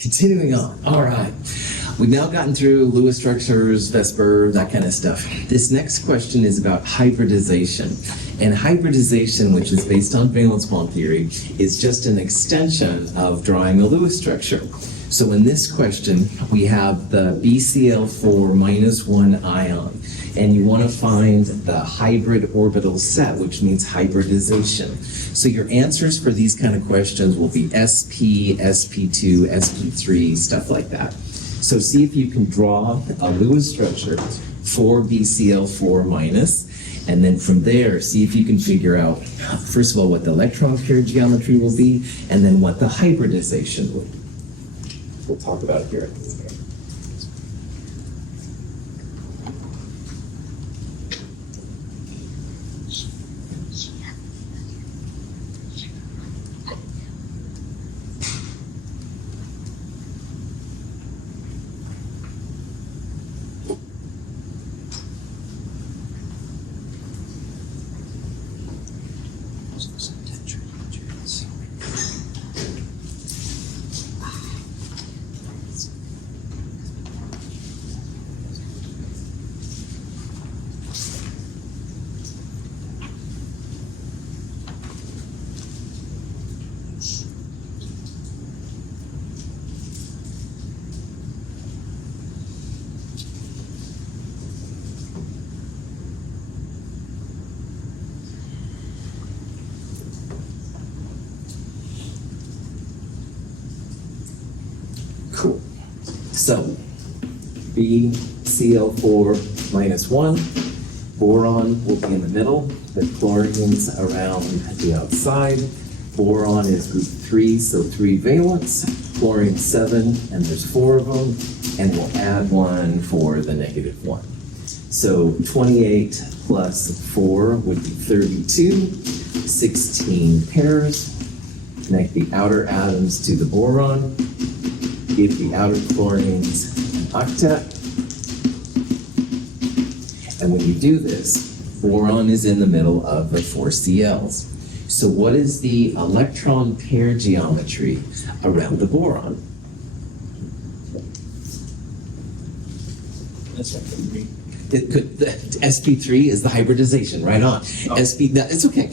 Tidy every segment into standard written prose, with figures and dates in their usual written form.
Continuing on. All right. We've now gotten through Lewis structures, Vesper, that kind of stuff. This next question is about hybridization. And hybridization, which is based on valence bond theory, is just an extension of drawing a Lewis structure. So in this question, we have the BCl4 minus 1 ion. And you want to find the hybrid orbital set, which means hybridization. So your answers for these kind of questions will be sp, sp2, sp3, stuff like that. So see if you can draw a Lewis structure for BCl4 minus, and then from there, see if you can figure out, first of all, what the electron pair geometry will be, and then what the hybridization will be. We'll talk about it here at the end. Cool. So, BCl4 minus 1, boron will be in the middle, the chlorines around the outside. Boron is group 3, so 3 valence, chlorine 7, and there's 4 of them, and we'll add 1 for the -1. So 28 plus 4 would be 32, 16 pairs. Connect the outer atoms to the boron. Give the outer chlorines an octet. And when you do this, boron is in the middle of the 4 Cls. So what is the electron pair geometry around the boron? That's right. The sp3 is the hybridization, right on. It's okay.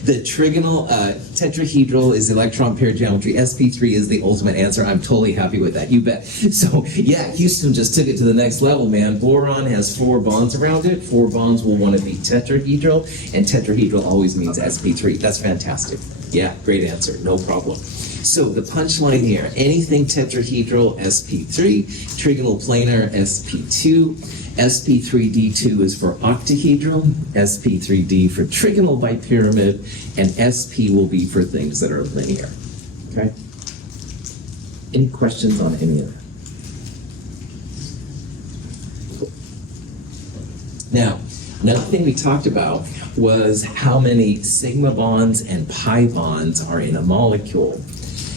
The trigonal tetrahedral is electron pair geometry. sp3 is the ultimate answer. I'm totally happy with that. You bet. So yeah, Houston just took it to the next level, man. Boron has 4 bonds around it. 4 bonds will want to be tetrahedral, and tetrahedral always means sp3. That's fantastic. Yeah, great answer. No problem. So the punchline here, anything tetrahedral, sp3, trigonal planar, sp2, sp3d2 is for octahedral, sp3d for trigonal bipyramid, and sp will be for things that are linear. Okay? Any questions on any of that? Now, another thing we talked about was how many sigma bonds and pi bonds are in a molecule.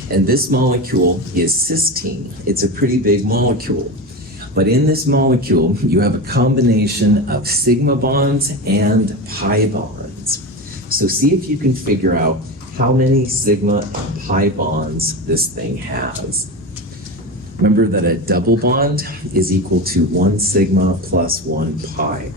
And this molecule is cysteine. It's a pretty big molecule. But in this molecule, you have a combination of sigma bonds and pi bonds. So see if you can figure out how many sigma and pi bonds this thing has. Remember that a double bond is equal to 1 sigma plus 1 pi.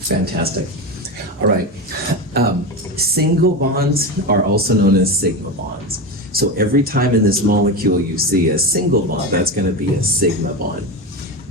Fantastic. All right. Single bonds are also known as sigma bonds. So every time in this molecule you see a single bond, that's going to be a sigma bond.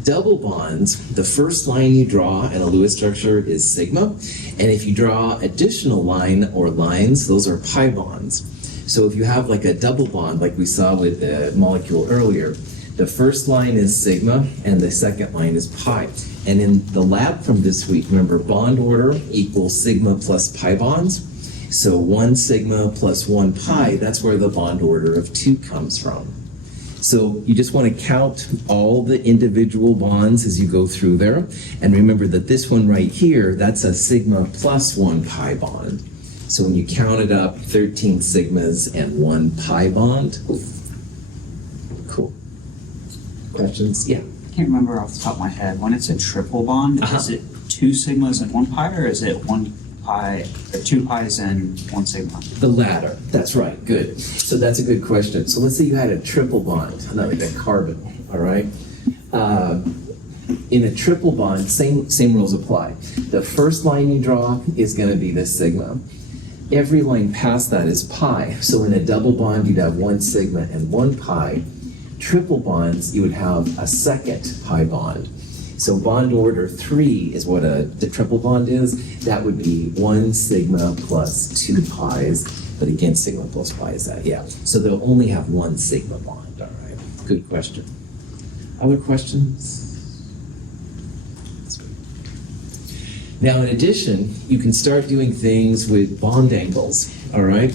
Double bonds, the first line you draw in a Lewis structure is sigma, and if you draw additional line or lines, those are pi bonds. So if you have like a double bond, like we saw with the molecule earlier, the first line is sigma, and the second line is pi. And in the lab from this week, remember, bond order equals sigma plus pi bonds. So 1 sigma plus 1 pi, that's where the bond order of 2 comes from. So you just want to count all the individual bonds as you go through there. And remember that this one right here, that's a sigma plus 1 pi bond. So when you count it up, 13 sigmas and 1 pi bond. Cool. Questions? Yeah. I can't remember off the top of my head. When it's a triple bond, is it 2 sigmas and 1 pi, or is it 1 pi, or 2 pi's and 1 sigma? The latter. That's right. Good. So that's a good question. So let's say you had a triple bond, another like a carbon. All right. In a triple bond, same rules apply. The first line you draw is going to be the sigma. Every line past that is pi. So in a double bond, you'd have 1 sigma and 1 pi. Triple bonds, you would have a second pi bond. So bond order 3 is what the triple bond is. That would be 1 sigma plus 2 pi's. But again, sigma plus pi is that, yeah. So they'll only have 1 sigma bond, all right? Good question. Other questions? Now, in addition, you can start doing things with bond angles, all right?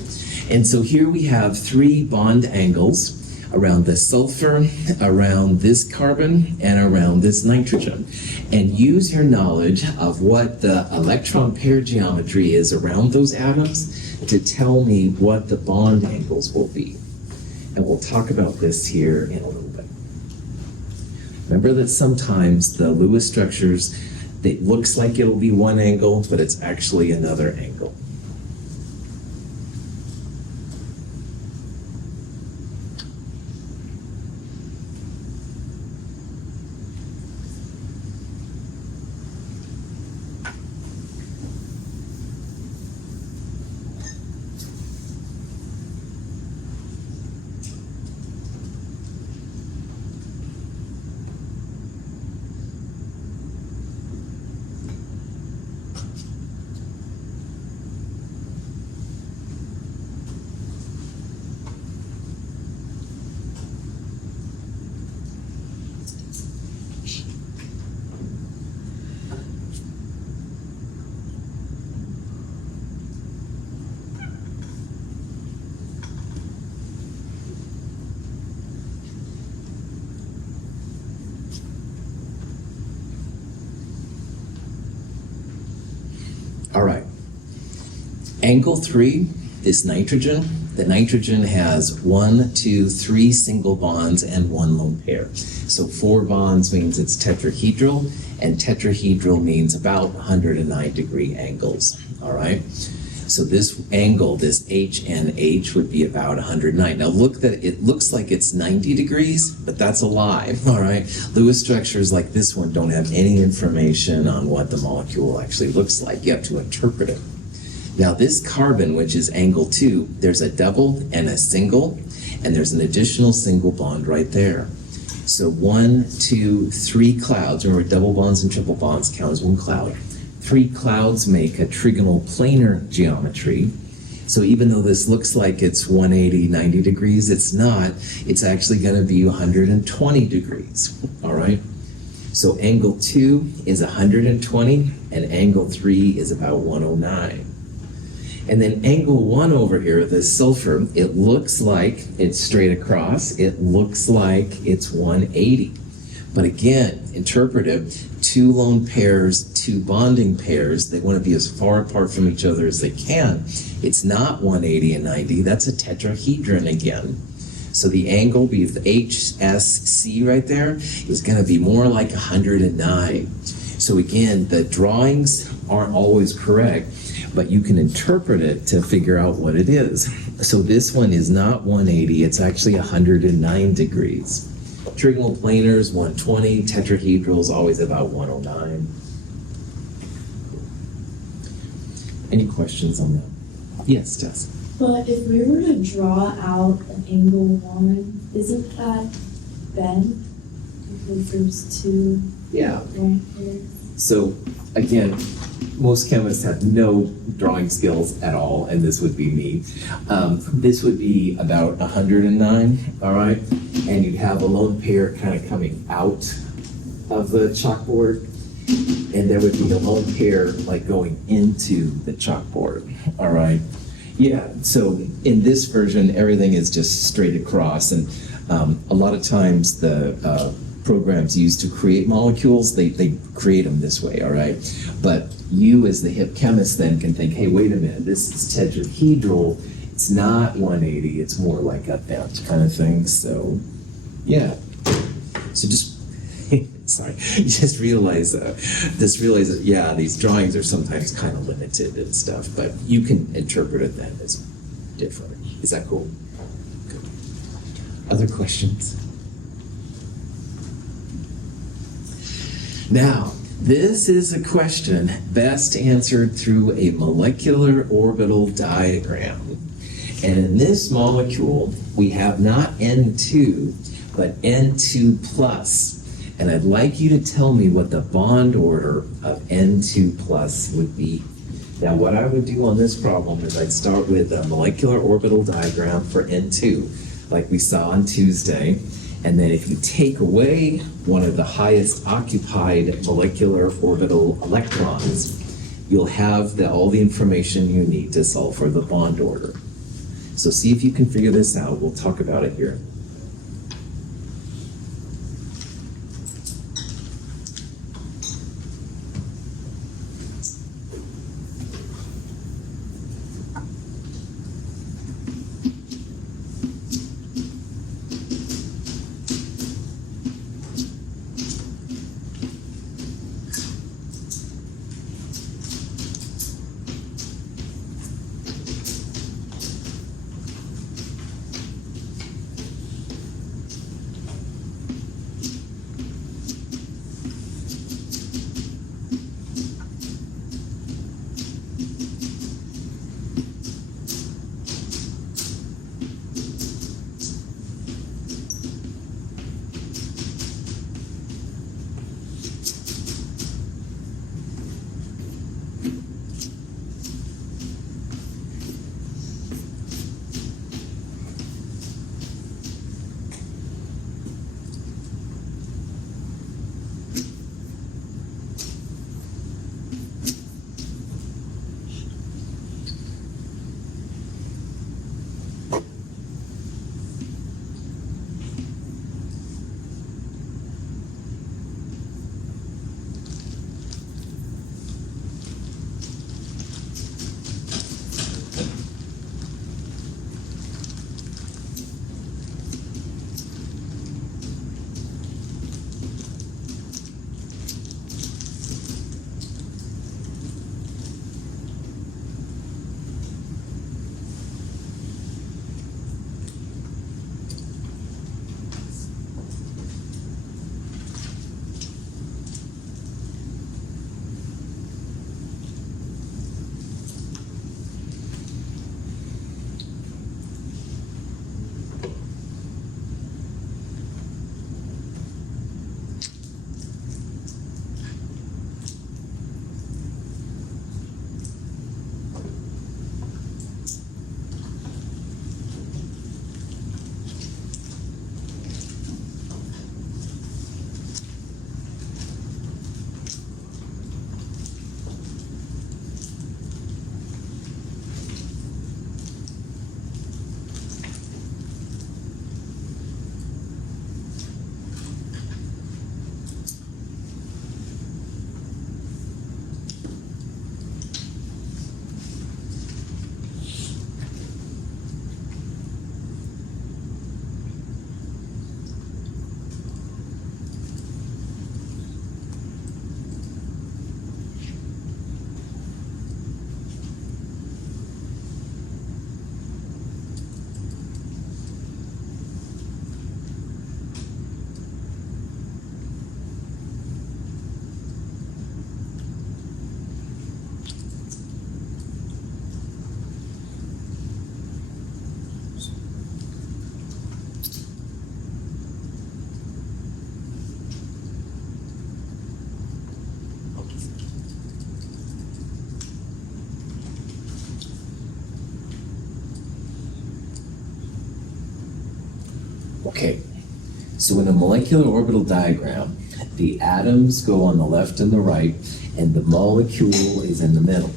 And so here we have 3 bond angles around this sulfur, around this carbon, and around this nitrogen. And use your knowledge of what the electron pair geometry is around those atoms to tell me what the bond angles will be. And we'll talk about this here in a little bit. Remember that sometimes the Lewis structures, it looks like it'll be one angle, but it's actually another angle. All right. Angle 3 is nitrogen. The nitrogen has 1, 2, 3 single bonds and 1 lone pair. So 4 bonds means it's tetrahedral, and tetrahedral means about 109-degree angles. All right. So this angle, this HNH, would be about 109. Now look, that it looks like it's 90 degrees, but that's a lie, all right? Lewis structures like this one don't have any information on what the molecule actually looks like. You have to interpret it. Now this carbon, which is angle 2, there's a double and a single, and there's an additional single bond right there. So 1, 2, 3 clouds. Remember, double bonds and triple bonds count as 1 cloud. 3 clouds make a trigonal planar geometry. So even though this looks like it's 180, 90 degrees, it's not. It's actually going to be 120 degrees, all right? So angle 2 is 120, and angle 3 is about 109. And then angle 1 over here, the sulfur, it looks like it's straight across. It looks like it's 180. But again, interpretive, 2 lone pairs, 2 bonding pairs, they want to be as far apart from each other as they can. It's not 180 and 90, that's a tetrahedron again. So the angle, be the HSC right there, is going to be more like 109. So again, the drawings aren't always correct, but you can interpret it to figure out what it is. So this one is not 180, it's actually 109 degrees. Trigonal planars, 120, tetrahedrals, always about 109. Any questions on that? Yes, Tess. But if we were to draw out an angle 1, isn't that bent? Because there's two Yeah. lone pairs. So again, most chemists have no drawing skills at all, and this would be me. This would be about 109, all right? And you'd have a lone pair kind of coming out of the chalkboard, and there would be a lone pair like going into the chalkboard, all right? Yeah, so in this version, everything is just straight across, and a lot of times the programs used to create molecules, they create them this way, all right? But you as the hip chemist then can think, hey, wait a minute, this is tetrahedral, it's not 180, it's more like a bent kind of thing, so yeah. So just, sorry, just realize that, yeah, these drawings are sometimes kind of limited and stuff, but you can interpret it then as different. Is that cool? Good. Other questions? Now, this is a question best answered through a molecular orbital diagram. And in this molecule, we have not N2, but N2 plus. And I'd like you to tell me what the bond order of N2 plus would be. Now, what I would do on this problem is I'd start with a molecular orbital diagram for N2, like we saw on Tuesday. And then if you take away one of the highest occupied molecular orbital electrons, you'll have all the information you need to solve for the bond order. So see if you can figure this out. We'll talk about it here. Okay, so in a molecular orbital diagram, the atoms go on the left and the right, and the molecule is in the middle.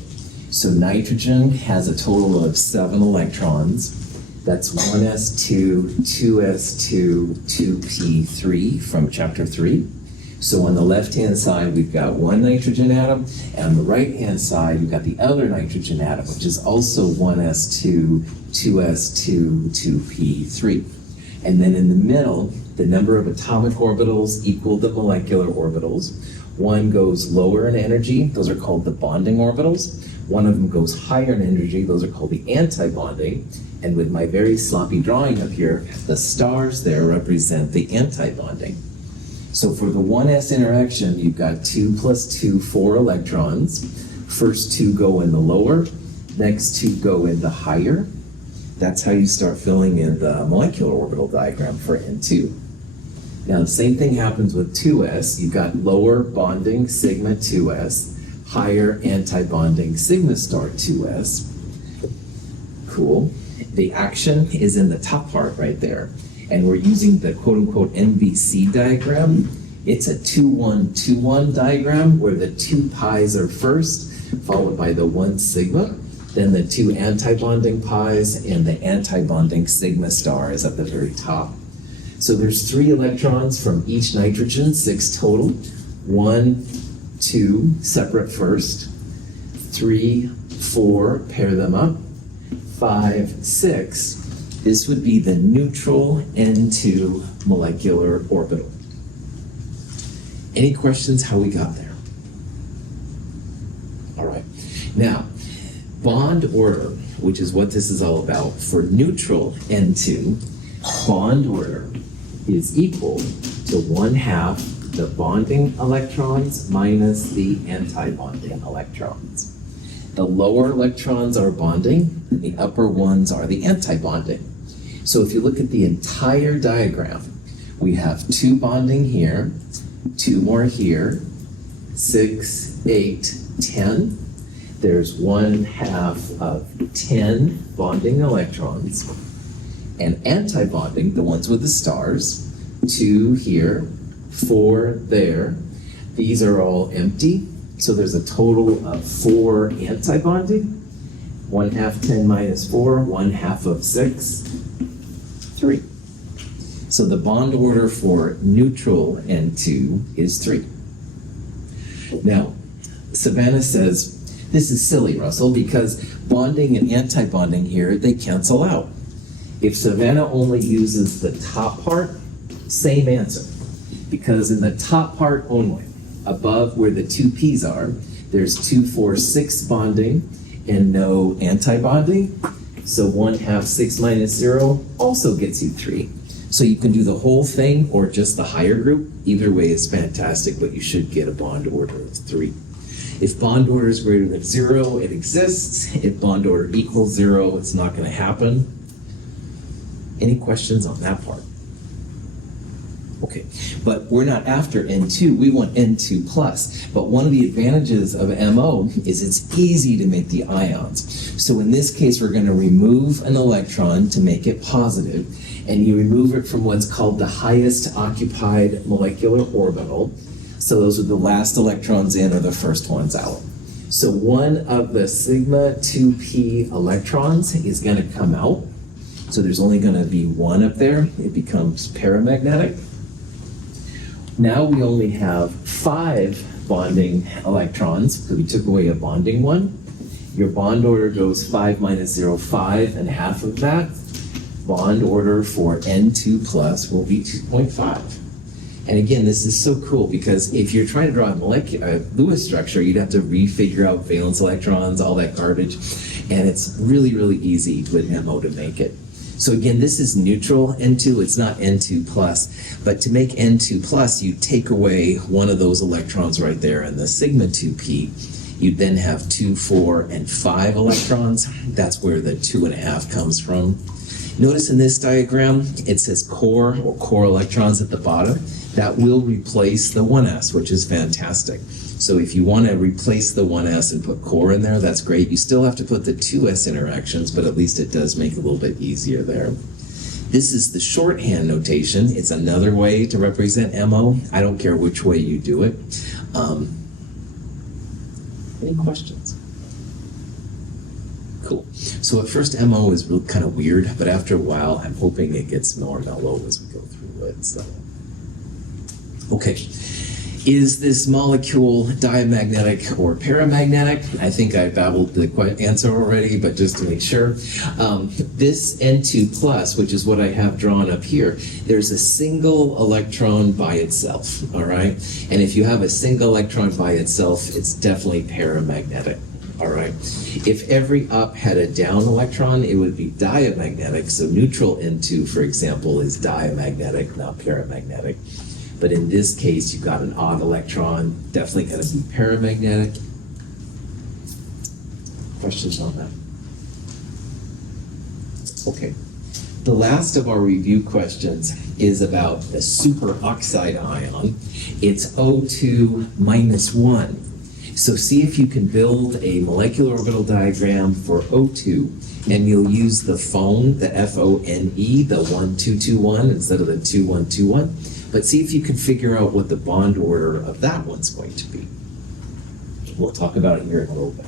So nitrogen has a total of 7 electrons. That's 1s2, 2s2, 2p3 from chapter 3. So on the left-hand side, we've got 1 nitrogen atom, and on the right-hand side, we've got the other nitrogen atom, which is also 1s2, 2s2, 2p3. And then in the middle, the number of atomic orbitals equal the molecular orbitals. One goes lower in energy, those are called the bonding orbitals. One of them goes higher in energy, those are called the anti-bonding. And with my very sloppy drawing up here, the stars there represent the anti-bonding. So for the 1s interaction, you've got 2 plus 2, 4 electrons. First 2 go in the lower, next 2 go in the higher. That's how you start filling in the molecular orbital diagram for N2. Now the same thing happens with 2s. You've got lower bonding sigma 2s, higher anti-bonding sigma star 2s. Cool. The action is in the top part right there. And we're using the quote-unquote NBC diagram. It's a 2-1-2-1 diagram where the 2 pi's are first, followed by the 1 sigma, then the 2 anti-bonding pi's, and the anti-bonding sigma star is at the very top. So there's 3 electrons from each nitrogen, 6 total. 1, 2, separate first. 3, 4, pair them up. 5, 6. This would be the neutral N2 molecular orbital. Any questions how we got there? All right. Now, bond order, which is what this is all about, for neutral N2, bond order is equal to 1/2 the bonding electrons minus the anti-bonding electrons. The lower electrons are bonding, and the upper ones are the anti-bonding. So if you look at the entire diagram, we have 2 bonding here, 2 more here, 6, 8, 10. There's 1/2 of 10 bonding electrons. And anti-bonding, the ones with the stars, 2 here, 4 there. These are all empty. So there's a total of 4 anti-bonding. 1/2 10 minus 4, 1/2 of 6, 3. So the bond order for neutral N2 is 3. Now, Savannah says, this is silly, Russell, because bonding and anti-bonding here, they cancel out. If Savannah only uses the top part, same answer. Because in the top part only, above where the 2 p's are, there's 2, 4, 6 bonding and no anti-bonding. So 1/2 6 minus 0 also gets you 3. So you can do the whole thing or just the higher group. Either way is fantastic, but you should get a bond order of 3. If bond order is greater than 0, it exists. If bond order equals 0, it's not going to happen. Any questions on that part? Okay, but we're not after N2, we want N2 plus. But one of the advantages of MO is it's easy to make the ions. So in this case, we're going to remove an electron to make it positive, and you remove it from what's called the highest occupied molecular orbital. So those are the last electrons in or the first ones out. So one of the sigma 2p electrons is going to come out. So there's only going to be 1 up there. It becomes paramagnetic. Now we only have 5 bonding electrons because we took away a bonding one. Your bond order goes 5 minus 0, 5, and half of that. Bond order for N2 plus will be 2.5. And again, this is so cool because if you're trying to draw a Lewis structure, you'd have to refigure out valence electrons, all that garbage. And it's really, really easy with MO to make it. So again, this is neutral N2, it's not N2 plus. But to make N2 plus, you take away one of those electrons right there in the sigma 2p. You then have 2, 4, and 5 electrons. That's where the 2.5 comes from. Notice in this diagram, it says core or core electrons at the bottom. That will replace the 1s, which is fantastic. So if you want to replace the 1s and put core in there, that's great. You still have to put the 2s interactions, but at least it does make it a little bit easier there. This is the shorthand notation. It's another way to represent MO. I don't care which way you do it. Any questions? Cool. So at first MO is really kind of weird, but after a while I'm hoping it gets more mellow as we go through it. So, okay. Is this molecule diamagnetic or paramagnetic? I think I babbled the answer already, but just to make sure. This N2 plus, which is what I have drawn up here, there's a single electron by itself, all right? And if you have a single electron by itself, it's definitely paramagnetic, all right? If every up had a down electron, it would be diamagnetic. So neutral N2, for example, is diamagnetic, not paramagnetic. But in this case, you've got an odd electron, definitely going to be paramagnetic. Questions on that? Okay. The last of our review questions is about the superoxide ion. It's O2 minus 1. So see if you can build a molecular orbital diagram for O2, and you'll use the phone, the F-O-N-E, the 1-2-2-1 instead of the 2-1-2-1. But see if you can figure out what the bond order of that one's going to be. We'll talk about it here in a little bit.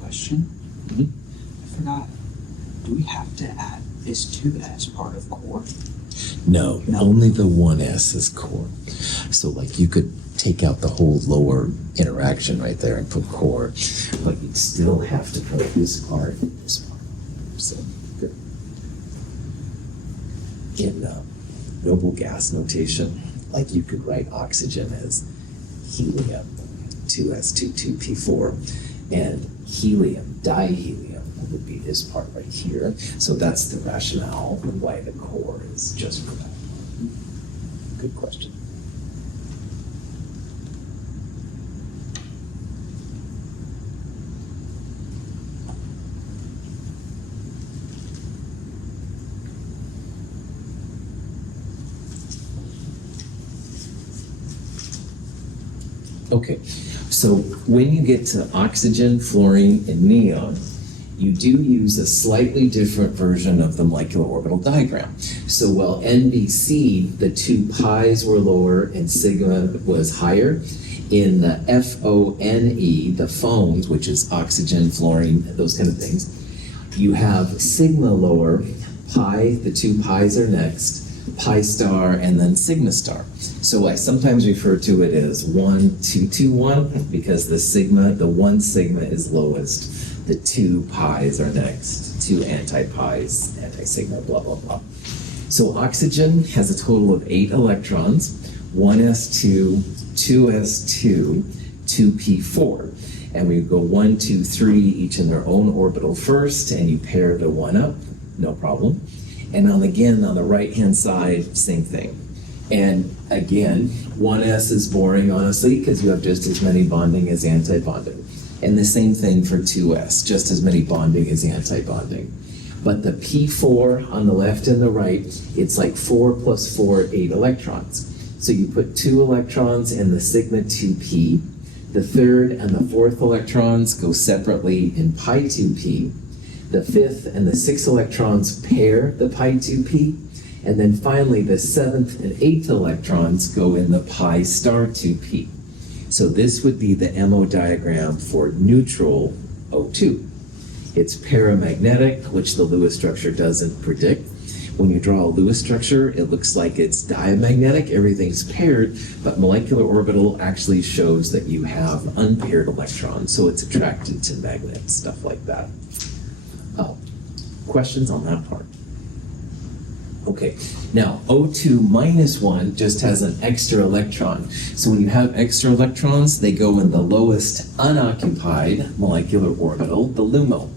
Question. I forgot. Do we have to add this 2 as part of core? No, only the 1s is core. So like you could take out the whole lower interaction right there and put core, but you'd still have to put this part and this part. So good. In noble gas notation, like you could write oxygen as helium 2s22p4, and helium, dihelium, would be this part right here. So that's the rationale of why the core is just for that. Good question. Okay, so when you get to oxygen, fluorine, and neon, you do use a slightly different version of the molecular orbital diagram. So while NBC, the 2 pi's were lower and sigma was higher, in the FONE, the phones, which is oxygen, fluorine, those kind of things, you have sigma lower, pi, the 2 pi's are next, pi star, and then sigma star. So I sometimes refer to it as 1, 2, 2, 1, because the sigma, the 1 sigma is lowest, the 2 pi's are next, 2 anti-pi's, anti-sigma, blah, blah, blah. So oxygen has a total of 8 electrons, 1s2, 2s2, 2p4. And we go 1, 2, 3, each in their own orbital first, and you pair the 1 up, no problem. And again, on the right-hand side, same thing. And again, 1s is boring, honestly, because you have just as many bonding as anti-bonding. And the same thing for 2s, just as many bonding as anti-bonding. But the p4 on the left and the right, it's like 4 plus 4, 8 electrons. So you put 2 electrons in the sigma 2p. The third and the fourth electrons go separately in pi 2p. The fifth and the 6th electrons pair the pi 2p. And then finally, the 7th and 8th electrons go in the pi star 2p. So this would be the MO diagram for neutral O2. It's paramagnetic, which the Lewis structure doesn't predict. When you draw a Lewis structure, it looks like it's diamagnetic, everything's paired, but molecular orbital actually shows that you have unpaired electrons, so it's attracted to magnets, stuff like that. Oh, questions on that part? Okay, now O2 minus 1 just has an extra electron. So when you have extra electrons, they go in the lowest unoccupied molecular orbital, the LUMO.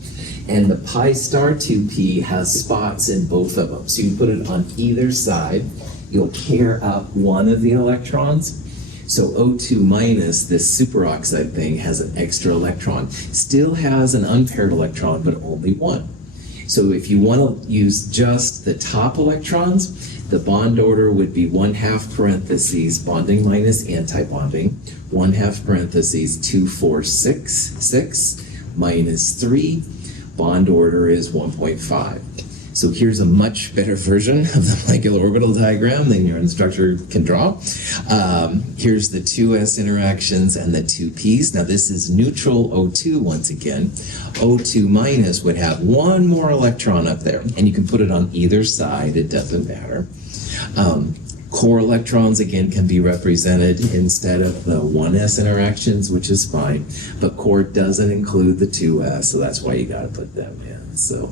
And the pi star 2p has spots in both of them. So you put it on either side, you'll pair up one of the electrons. So O2 minus, this superoxide thing, has an extra electron. Still has an unpaired electron, but only one. So if you want to use just the top electrons, the bond order would be 1/2 parentheses bonding minus anti-bonding, 1/2 parentheses 2, 4, 6, 6 minus 3. Bond order is 1.5. So here's a much better version of the molecular orbital diagram than your instructor can draw. Here's the 2s interactions and the 2p's. Now this is neutral O2 once again. O2 minus would have one more electron up there, and you can put it on either side, it doesn't matter. Core electrons, again, can be represented instead of the 1s interactions, which is fine, but core doesn't include the 2s, so that's why you gotta put them in. So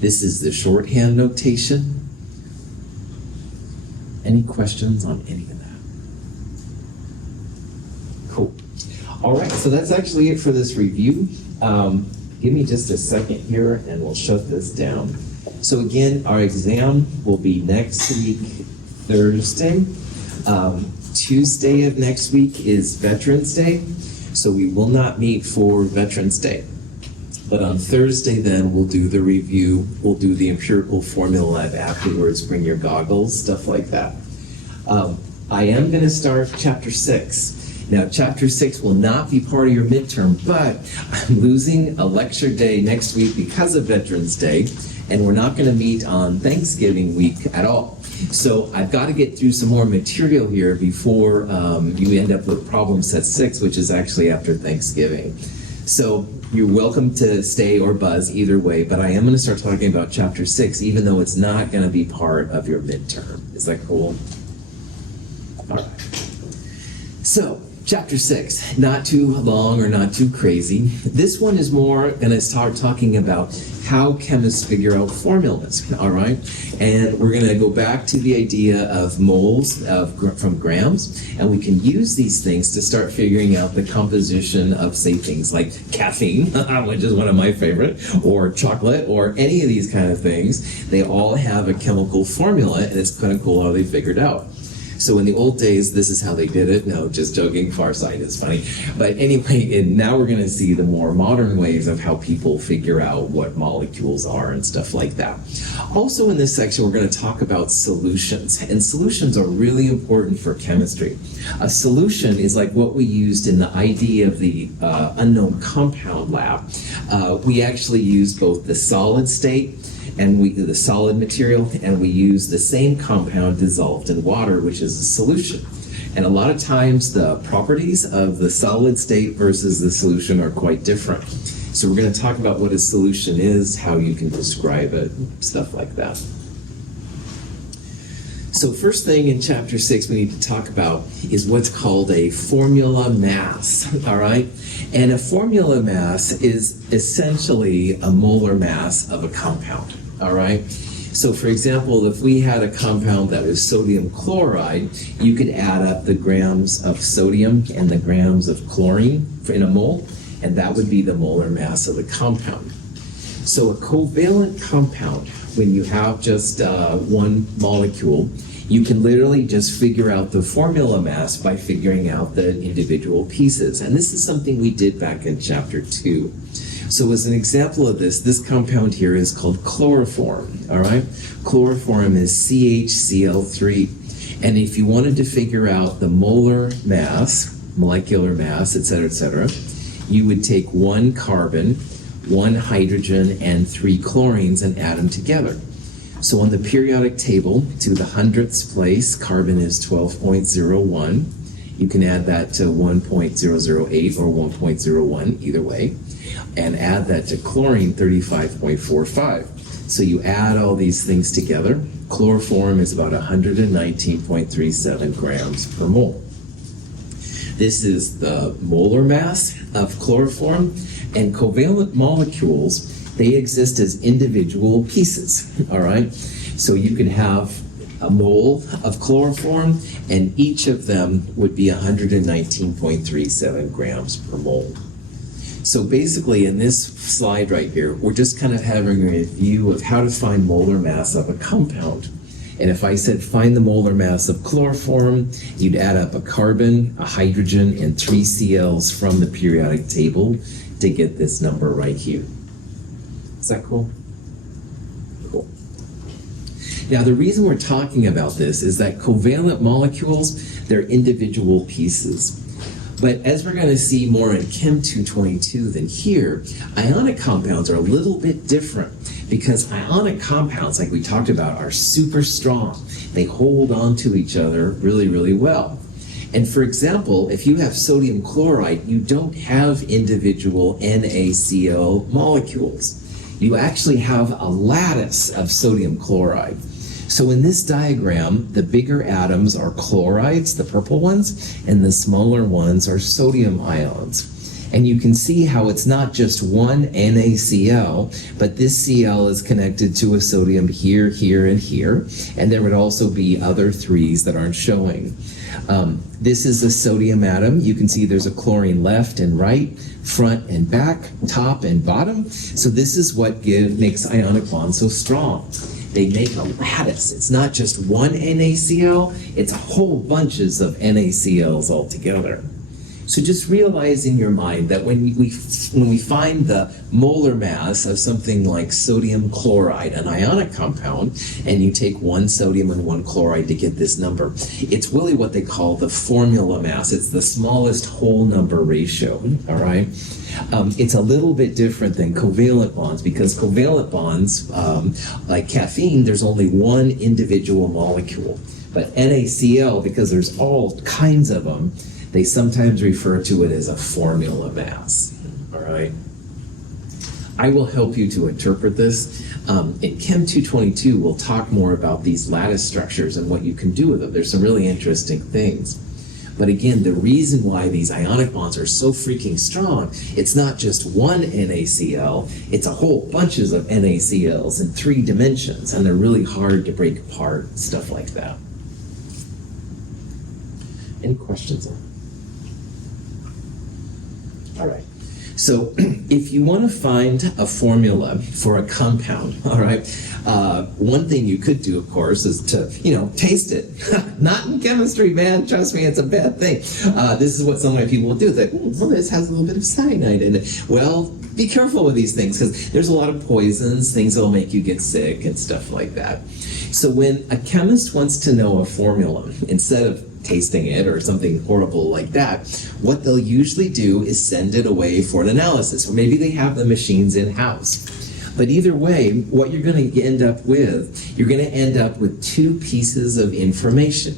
this is the shorthand notation. Any questions on any of that? Cool. All right, so that's actually it for this review. Give me just a second here and we'll shut this down. So again, our exam will be next week, Thursday. Tuesday of next week is Veterans Day, so we will not meet for Veterans Day. But on Thursday then, we'll do the review, we'll do the empirical formula lab afterwards, bring your goggles, stuff like that. I am going to start chapter 6. Now, chapter 6 will not be part of your midterm, but I'm losing a lecture day next week because of Veterans Day, and we're not going to meet on Thanksgiving week at all. So I've got to get through some more material here before you end up with problem set 6, which is actually after Thanksgiving. So you're welcome to stay or buzz either way, but I am going to start talking about chapter 6, even though it's not going to be part of your midterm. Is that cool? All right. So, chapter 6, not too long or not too crazy. This one is more going to start talking about how chemists figure out formulas, all right? And we're going to go back to the idea of moles from grams, and we can use these things to start figuring out the composition of, say, things like caffeine, which is one of my favorite, or chocolate, or any of these kind of things. They all have a chemical formula, and it's kind of cool how they figured out. So in the old days, this is how they did it. No, just joking, far side is funny. But anyway, now we're going to see the more modern ways of how people figure out what molecules are and stuff like that. Also in this section, we're going to talk about solutions. And solutions are really important for chemistry. A solution is like what we used in the idea of the unknown compound lab. We actually used both the solid state and the solid material, and we use the same compound dissolved in water, which is a solution. And a lot of times the properties of the solid state versus the solution are quite different. So we're going to talk about what a solution is, how you can describe it, stuff like that. So first thing in chapter 6 we need to talk about is what's called a formula mass, all right? And a formula mass is essentially a molar mass of a compound, all right? So for example, if we had a compound that was sodium chloride, you could add up the grams of sodium and the grams of chlorine in a mole, and that would be the molar mass of the compound. So a covalent compound, when you have just one molecule, you can literally just figure out the formula mass by figuring out the individual pieces. And this is something we did back in chapter 2. So as an example of this compound here is called chloroform, all right? Chloroform is CHCl3. And if you wanted to figure out the molar mass, molecular mass, et cetera, you would take 1 carbon, 1 hydrogen, and 3 chlorines and add them together. So on the periodic table, to the 100th place, carbon is 12.01. You can add that to 1.008 or 1.01, either way, and add that to chlorine, 35.45. So you add all these things together. Chloroform is about 119.37 grams per mole. This is the molar mass of chloroform, and covalent molecules, they exist as individual pieces, all right? So you could have a mole of chloroform, and each of them would be 119.37 grams per mole. So basically in this slide right here, we're just kind of having a review of how to find molar mass of a compound. And if I said find the molar mass of chloroform, you'd add up a carbon, a hydrogen, and 3 Cl's from the periodic table to get this number right here. Is that cool? Cool. Now the reason we're talking about this is that covalent molecules, they're individual pieces. But as we're going to see more in Chem 222 than here, ionic compounds are a little bit different because ionic compounds, like we talked about, are super strong. They hold on to each other really, really well. And for example, if you have sodium chloride, you don't have individual NaCl molecules. You actually have a lattice of sodium chloride. So in this diagram, the bigger atoms are chlorides, the purple ones, and the smaller ones are sodium ions. And you can see how it's not just one NaCl, but this Cl is connected to a sodium here, here, and here. And there would also be other 3s that aren't showing. This is a sodium atom. You can see there's a chlorine left and right, front and back, top and bottom. So this is what makes ionic bonds so strong. They make a lattice. It's not just one NaCl, it's a whole bunches of NaCls all together. So just realize in your mind that when we find the molar mass of something like sodium chloride, an ionic compound, and you take 1 sodium and 1 chloride to get this number, it's really what they call the formula mass. It's the smallest whole number ratio, all right? It's a little bit different than covalent bonds because covalent bonds, like caffeine, there's only 1 individual molecule. But NaCl, because there's all kinds of them, they sometimes refer to it as a formula mass, all right? I will help you to interpret this. In Chem 222, we'll talk more about these lattice structures and what you can do with them. There's some really interesting things. But again, the reason why these ionic bonds are so freaking strong, it's not just one NaCl, it's a whole bunches of NaCls in 3 dimensions, and they're really hard to break apart, stuff like that. Any questions on that? All right. So if you want to find a formula for a compound, all right, one thing you could do, of course, is to, taste it. Not in chemistry, man. Trust me, it's a bad thing. This is what so many people will do. That, well, this has a little bit of cyanide in it. Well, be careful with these things because there's a lot of poisons, things that will make you get sick and stuff like that. So when a chemist wants to know a formula, instead of tasting it or something horrible like that, what they'll usually do is send it away for an analysis. Or maybe they have the machines in-house. But either way, what you're going to end up with, you're going to end up with two pieces of information.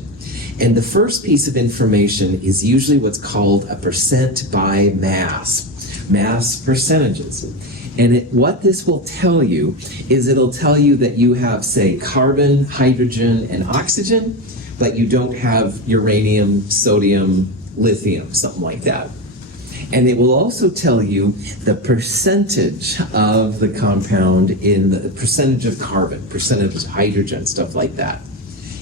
And the first piece of information is usually what's called a percent by mass percentages. And what this will tell you is it'll tell you that you have, say, carbon, hydrogen, and oxygen, but you don't have uranium, sodium, lithium, something like that. And it will also tell you the percentage of the compound in the percentage of carbon, percentage of hydrogen, stuff like that.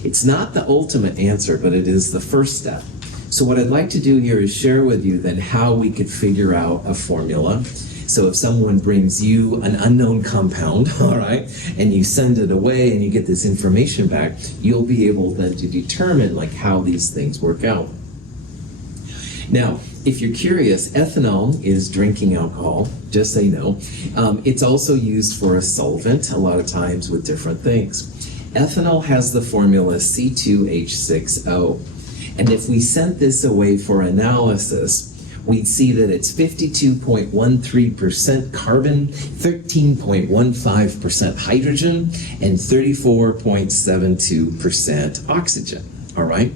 It's not the ultimate answer, but it is the first step. So what I'd like to do here is share with you then how we could figure out a formula. So if someone brings you an unknown compound, all right, and you send it away and you get this information back, you'll be able then to determine like how these things work out. Now, if you're curious, ethanol is drinking alcohol, just so you know. It's also used for a solvent a lot of times with different things. Ethanol has the formula C2H6O. And if we sent this away for analysis, we'd see that it's 52.13% carbon, 13.15% hydrogen, and 34.72% oxygen, all right?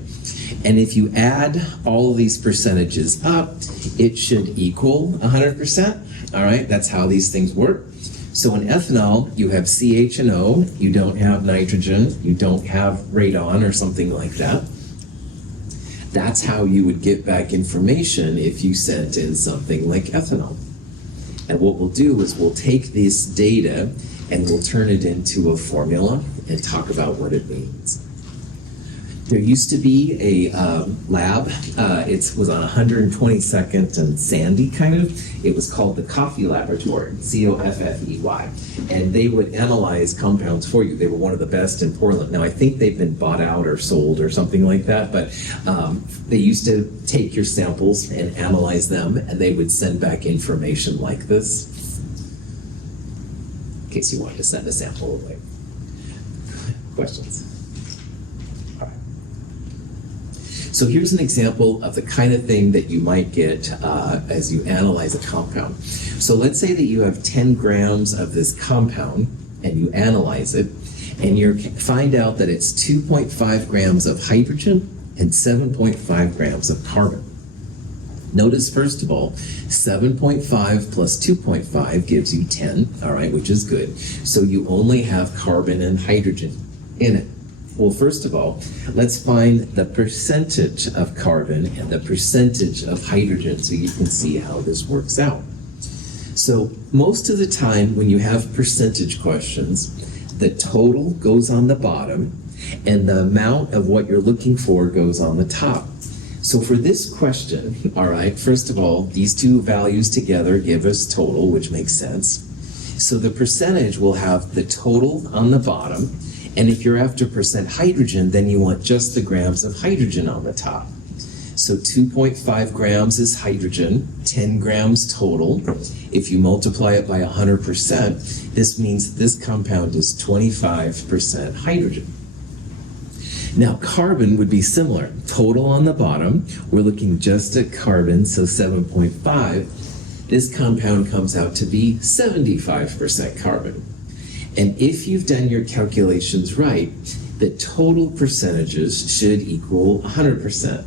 And if you add all of these percentages up, it should equal 100%, all right? That's how these things work. So in ethanol, you have CH and O, you don't have nitrogen, you don't have radon or something like that. That's how you would get back information if you sent in something like ethanol. And what we'll do is we'll take this data and we'll turn it into a formula and talk about what it means. There used to be a lab, it was on 122nd and Sandy, kind of. It was called the Coffey Laboratory, C-O-F-F-E-Y. And they would analyze compounds for you. They were one of the best in Portland. Now, I think they've been bought out or sold or something like that, but they used to take your samples and analyze them, and they would send back information like this, in case you wanted to send a sample away. Questions? So here's an example of the kind of thing that you might get as you analyze a compound. So let's say that you have 10 grams of this compound and you analyze it and you find out that it's 2.5 grams of hydrogen and 7.5 grams of carbon. Notice, first of all, 7.5 plus 2.5 gives you 10, all right, which is good. So you only have carbon and hydrogen in it. Well, first of all, let's find the percentage of carbon and the percentage of hydrogen so you can see how this works out. So most of the time when you have percentage questions, the total goes on the bottom and the amount of what you're looking for goes on the top. So for this question, all right, first of all, these two values together give us total, which makes sense. So the percentage will have the total on the bottom. And if you're after percent hydrogen, then you want just the grams of hydrogen on the top. So 2.5 grams is hydrogen, 10 grams total. If you multiply it by 100%, this means this compound is 25% hydrogen. Now, carbon would be similar. Total on the bottom, we're looking just at carbon, so 7.5. This compound comes out to be 75% carbon. And if you've done your calculations right, the total percentages should equal 100%.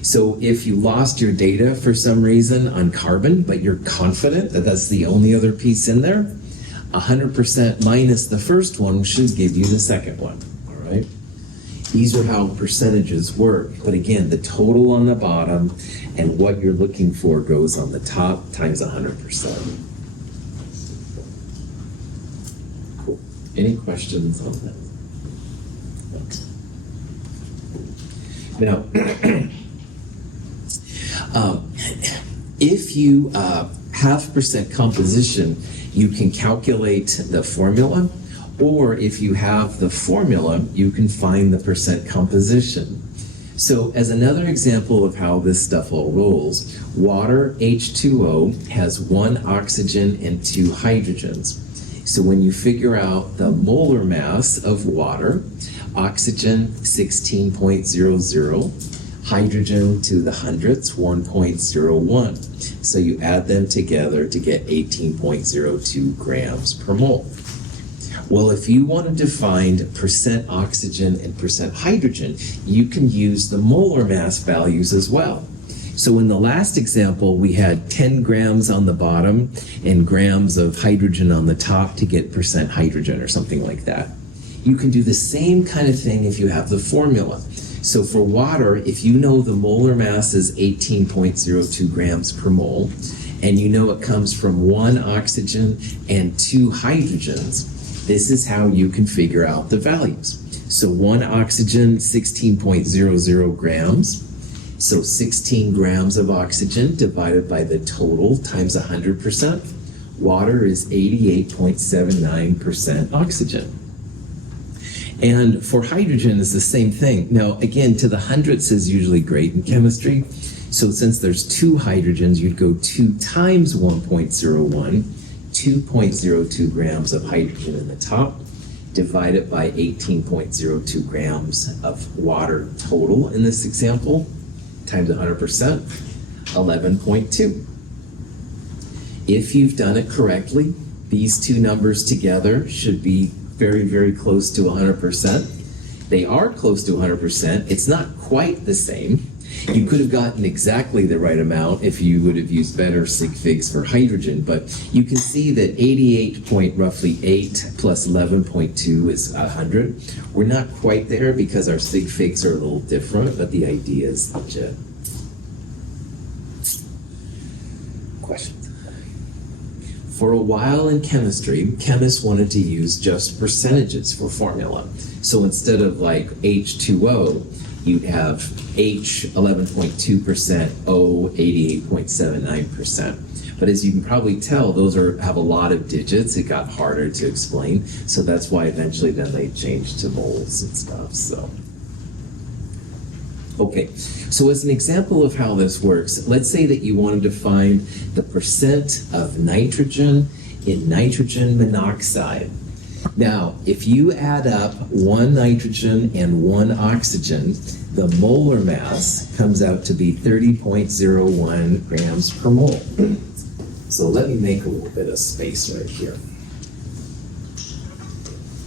So if you lost your data for some reason on carbon, but you're confident that that's the only other piece in there, 100% minus the first one should give you the second one, all right? These are how percentages work. But again, the total on the bottom and what you're looking for goes on the top times 100%. Any questions on that? Now, if you have percent composition, you can calculate the formula, or if you have the formula, you can find the percent composition. So as another example of how this stuff all rolls, water, H2O, has 1 oxygen and 2 hydrogens. So when you figure out the molar mass of water, oxygen 16.00, hydrogen to the hundredths 1.01. So you add them together to get 18.02 grams per mole. Well, if you wanted to find percent oxygen and percent hydrogen, you can use the molar mass values as well. So in the last example, we had 10 grams on the bottom and grams of hydrogen on the top to get percent hydrogen or something like that. You can do the same kind of thing if you have the formula. So for water, if you know the molar mass is 18.02 grams per mole, and you know it comes from 1 oxygen and 2 hydrogens, this is how you can figure out the values. So 1 oxygen, 16.00 grams. So 16 grams of oxygen divided by the total times 100%. Water is 88.79% oxygen. And for hydrogen, it's the same thing. Now, again, to the hundredths is usually great in chemistry. So since there's 2 hydrogens, you'd go 2 times 1.01, 2.02 grams of hydrogen in the top, divided by 18.02 grams of water total in this example, times 100%, 11.2. If you've done it correctly, these two numbers together should be very, very close to 100%. They are close to 100%. It's not quite the same. You could have gotten exactly the right amount if you would have used better sig figs for hydrogen, but you can see that 88.8 plus 11.2 is 100. We're not quite there because our sig figs are a little different, but the idea is legit. Questions? For a while in chemistry, chemists wanted to use just percentages for formula. So instead of like H2O, you'd have H 11.2%, O 88.79%. But as you can probably tell, those have a lot of digits. It got harder to explain. So that's why eventually then they changed to moles and stuff. So. Okay, so as an example of how this works, let's say that you wanted to find the percent of nitrogen in nitrogen monoxide. Now, if you add up 1 nitrogen and 1 oxygen, the molar mass comes out to be 30.01 grams per mole. So let me make a little bit of space right here.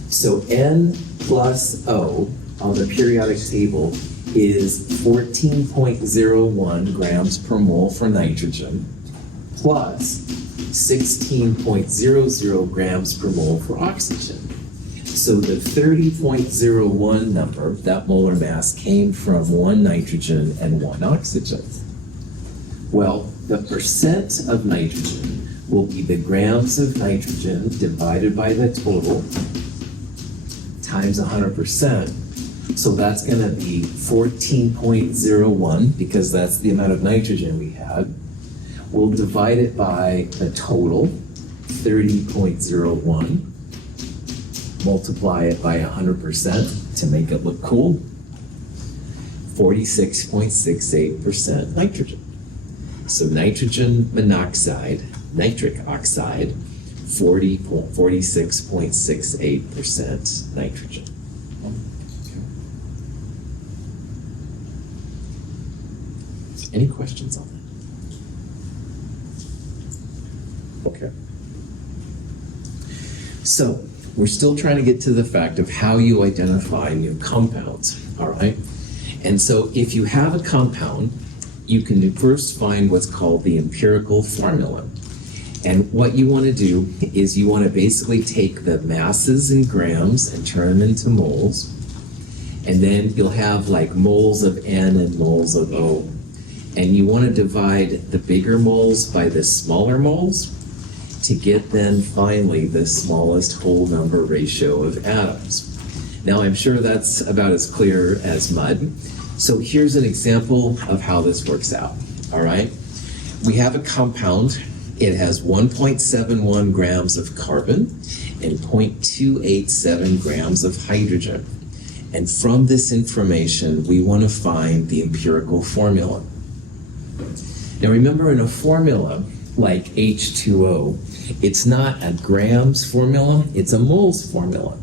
So N plus O on the periodic table is 14.01 grams per mole for nitrogen, plus 16.00 grams per mole for oxygen. So the 30.01 number, that molar mass, came from 1 nitrogen and 1 oxygen. Well, the percent of nitrogen will be the grams of nitrogen divided by the total times 100%. So that's going to be 14.01 because that's the amount of nitrogen we had. We'll divide it by the total, 30.01. Multiply it by 100% to make it look cool. 46.68% nitrogen. So nitrogen monoxide, nitric oxide, 46.68% nitrogen. Any questions on that? Okay. So, we're still trying to get to the fact of how you identify new compounds, all right? And so, if you have a compound, you can first find what's called the empirical formula. And what you want to do is you want to basically take the masses in grams and turn them into moles. And then you'll have like moles of N and moles of O. And you want to divide the bigger moles by the smaller moles to get then finally the smallest whole number ratio of atoms. Now I'm sure that's about as clear as mud. So here's an example of how this works out, all right? We have a compound. It has 1.71 grams of carbon and 0.287 grams of hydrogen. And from this information, we want to find the empirical formula. Now remember, in a formula like H2O, it's not a grams formula, it's a moles formula.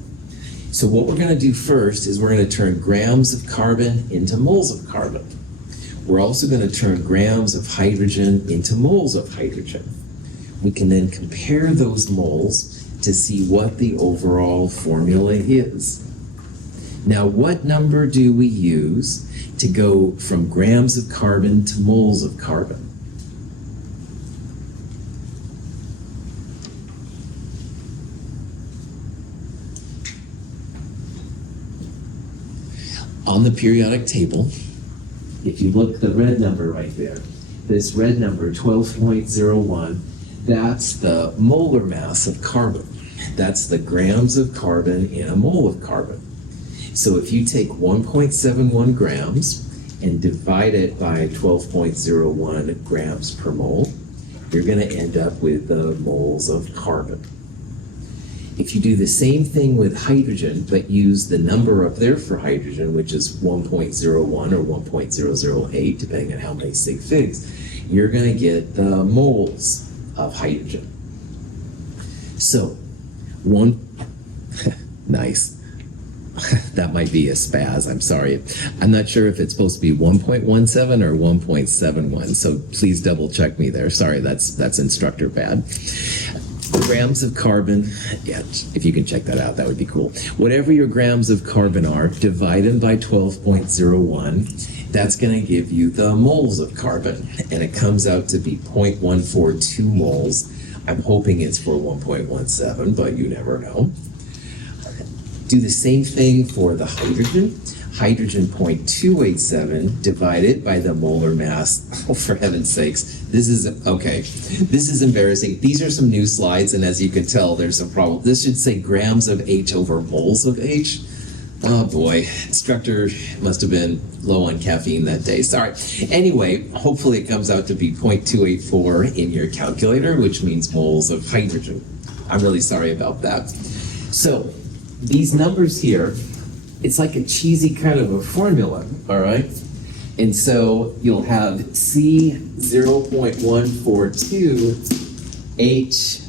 So what we're going to do first is we're going to turn grams of carbon into moles of carbon. We're also going to turn grams of hydrogen into moles of hydrogen. We can then compare those moles to see what the overall formula is. Now, what number do we use to go from grams of carbon to moles of carbon? On the periodic table, if you look at the red number right there, this red number, 12.01, that's the molar mass of carbon. That's the grams of carbon in a mole of carbon. So if you take 1.71 grams and divide it by 12.01 grams per mole, you're going to end up with the moles of carbon. If you do the same thing with hydrogen, but use the number up there for hydrogen, which is 1.01 or 1.008, depending on how many sig figs, you're going to get the moles of hydrogen. So, nice. That might be a spaz, I'm sorry. I'm not sure if it's supposed to be 1.17 or 1.71, so please double check me there. Sorry, that's instructor bad. Grams of carbon, yeah, if you can check that out, that would be cool. Whatever your grams of carbon are, divide them by 12.01. That's going to give you the moles of carbon, and it comes out to be 0.142 moles. I'm hoping it's for 1.17, but you never know. Do the same thing for the hydrogen. Hydrogen 0.287 divided by the molar mass. Oh, for heaven's sakes. This is embarrassing. These are some new slides, and as you can tell, there's a problem. This should say grams of H over moles of H. Oh boy, instructor must have been low on caffeine that day. Sorry. Anyway, hopefully it comes out to be 0.284 in your calculator, which means moles of hydrogen. I'm really sorry about that. So, these numbers here, it's like a cheesy kind of a formula, all right? And so you'll have C 0.142, H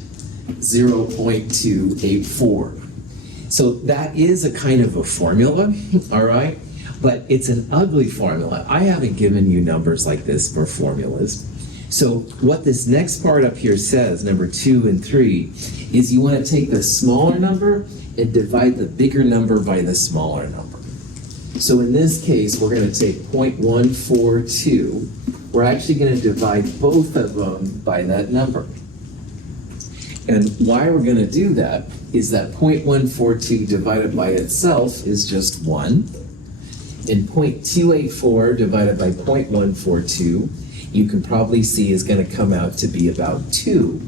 0.284. So that is a kind of a formula, all right? But it's an ugly formula. I haven't given you numbers like this for formulas. So what this next part up here says, number 2 and 3, is you want to take the smaller number and divide the bigger number by the smaller number. So in this case, we're going to take 0.142. We're actually going to divide both of them by that number. And why we're going to do that is that 0.142 divided by itself is just 1. And 0.284 divided by 0.142, you can probably see is going to come out to be about 2.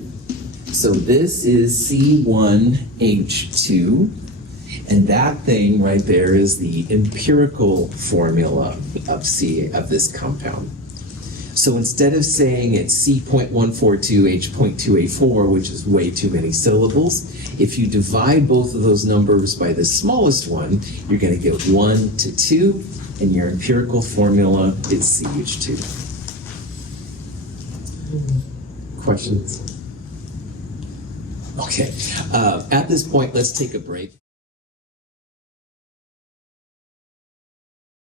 So this is C1H2, and that thing right there is the empirical formula of this compound. So instead of saying it's C.142H.284, which is way too many syllables, if you divide both of those numbers by the smallest one, you're going to get 1 to 2, and your empirical formula is CH2. Questions? Okay. At this point, let's take a break.